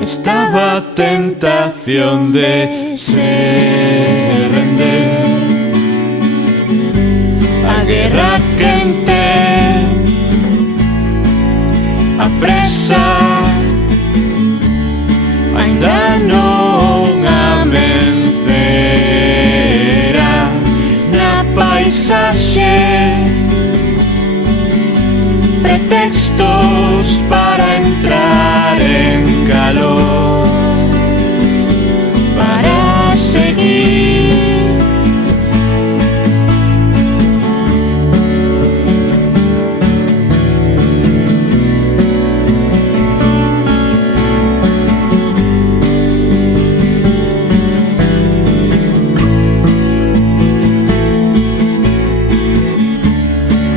Estaba a tentación de se render. A guerra quente, a presa ainda non amencera. Na paisaxe pretextos para entrar en calor, para seguir.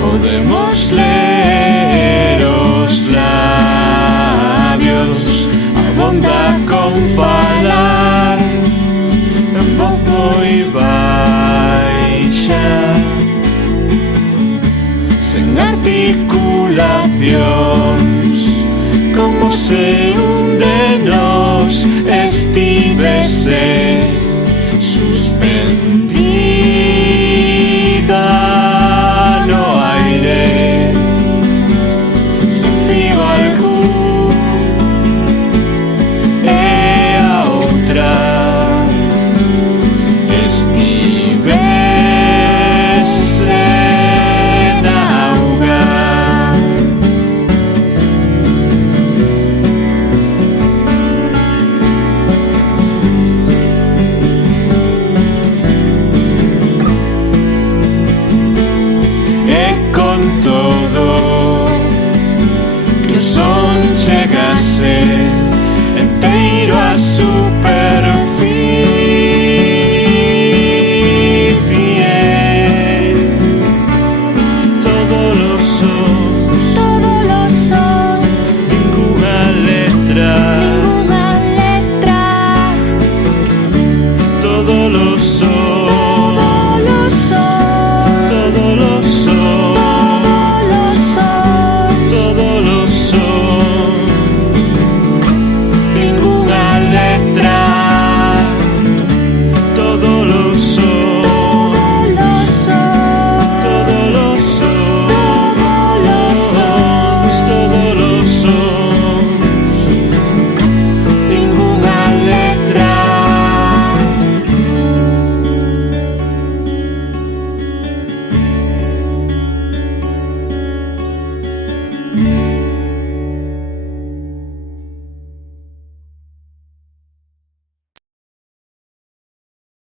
Podemos ler os labios, abonda con falar en voz moi baixa, sen articulacións, como se un de nós estivese